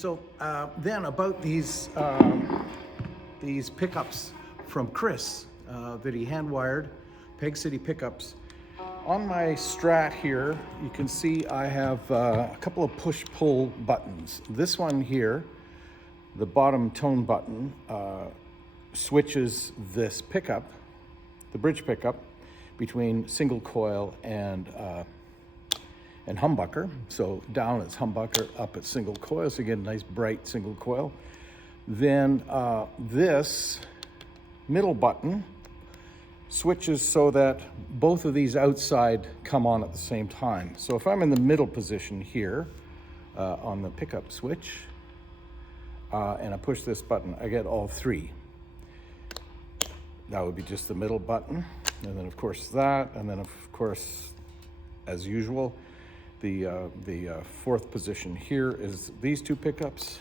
So then about these pickups from Chris that he hand wired, Pegcity Pickups. On my Strat here, you can see I have a couple of push-pull buttons. This one here, the bottom tone button, switches this pickup, the bridge pickup, between single coil and humbucker. So down it's humbucker, up it's single coil, so you get a nice bright single coil. Then this middle button switches so that both of these outside come on at the same time. So if I'm in the middle position here on the pickup switch, and I push this button, I get all three. That would be just the middle button, and then of course that, and then of course, as usual, the fourth position here is these two pickups,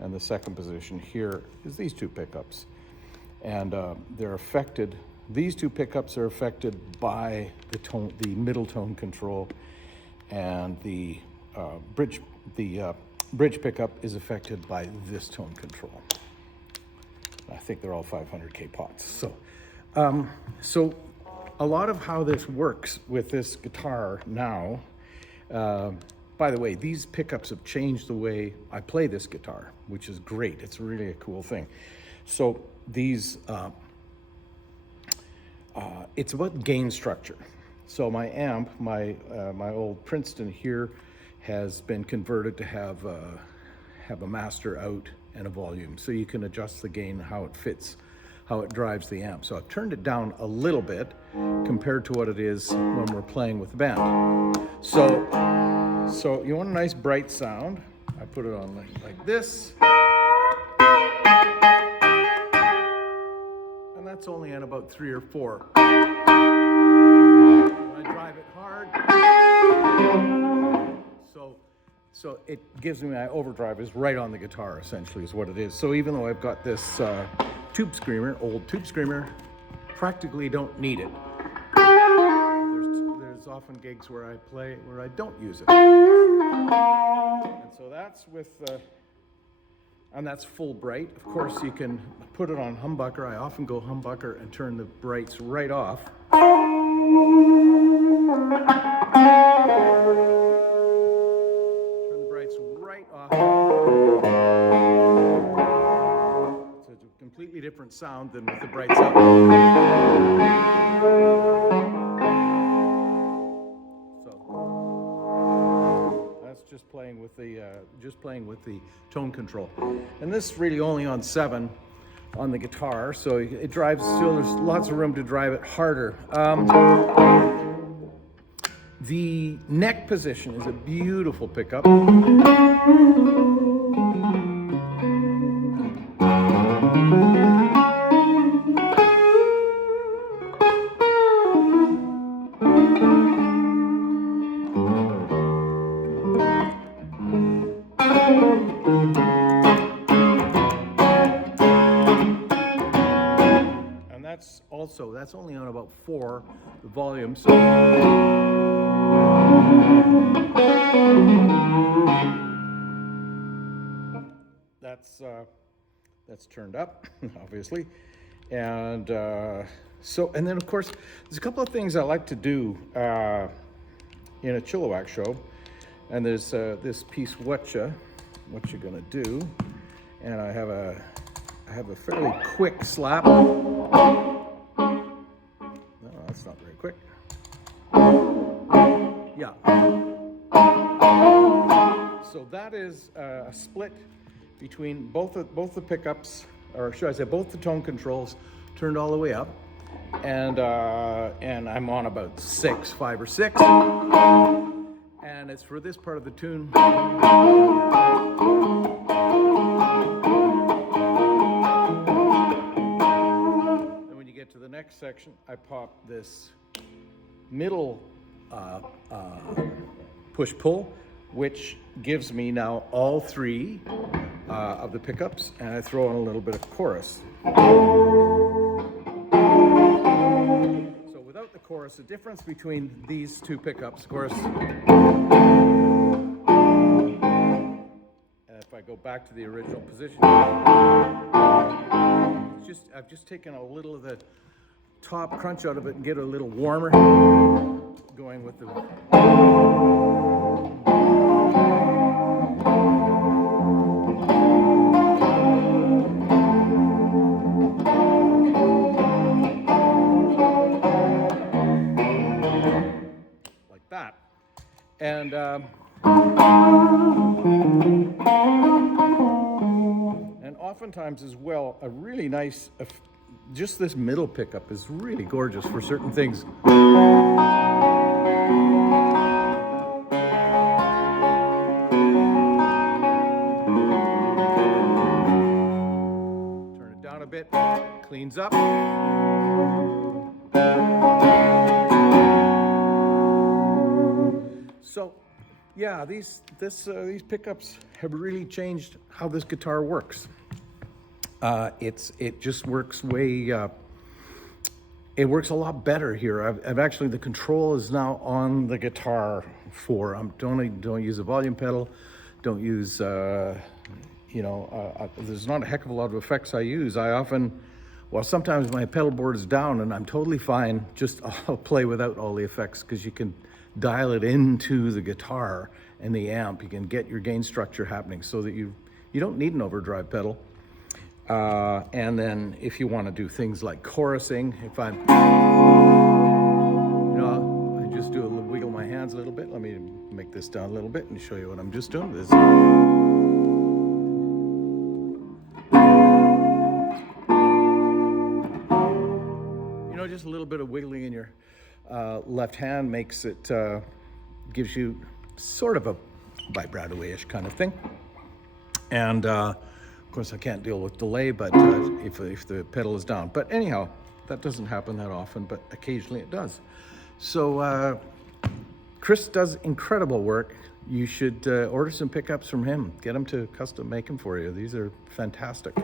and the second position here is these two pickups. And they're affected, these two pickups are affected by the middle tone control, and the bridge pickup is affected by this tone control. I think they're all 500K pots. So a lot of how this works with this guitar now, by the way, these pickups have changed the way I play this guitar, which is great. It's really a cool thing. So these, it's about gain structure. So my amp, my old Princeton here, has been converted to have a master out and a volume, so you can adjust the gain how it fits, how it drives the amp. So I've turned it down a little bit compared to what it is when we're playing with the band. So you want a nice bright sound. I put it on like this, and that's only at about 3 or 4. When I drive it hard, so it gives me my overdrive is right on the guitar, essentially, is what it is. So even though I've got this tube screamer, old tube screamer, practically don't need it. There's often gigs where I play where I don't use it. And so that's with, and that's full bright. Of course, you can put it on humbucker. I often go humbucker and turn the brights right off. Right off. So it's a completely different sound than with the brights up. So that's just playing with the tone control. And this is really only on 7 on the guitar, so it drives still. There's lots of room to drive it harder. The neck position is a beautiful pickup. And that's only on about 4, the volume. So that's turned up, obviously, and and then of course there's a couple of things I like to do in a Chilliwack show, and there's this piece what you're gonna do, and I have a fairly quick slap. No, that's not very quick. Yeah. So that is a split between both the pickups, or should I say both the tone controls, turned all the way up, and I'm on about 5 or 6, and it's for this part of the tune. And when you get to the next section, I pop this middle push-pull, which gives me now all 3 of the pickups, and I throw in a little bit of chorus. So without the chorus, the difference between these 2 pickups, of course, if I go go back to the original position. I've just taken a little of the top crunch out of it and get it a little warmer, going with the like that. And oftentimes as well, a really nice, just this middle pickup is really gorgeous for certain things. Turn it down a bit, cleans up. So, yeah, these pickups have really changed how this guitar works. It just works it works a lot better here. I've actually, the control is now on the guitar don't use a volume pedal, don't use, there's not a heck of a lot of effects I use. Sometimes my pedal board is down and I'm totally fine, I'll play without all the effects, because you can dial it into the guitar and the amp. You can get your gain structure happening so that you don't need an overdrive pedal. And then if you want to do things like chorusing, I just do wiggle my hands a little bit. Let me make this down a little bit and show you what I'm just doing. Just a little bit of wiggling in your left hand makes it, gives you sort of a vibrato-ish kind of thing. And of course I can't deal with delay, but if the pedal is down. But anyhow, that doesn't happen that often, but occasionally it does. So Chris does incredible work. You should order some pickups from him. Get him to custom make them for you. These are fantastic.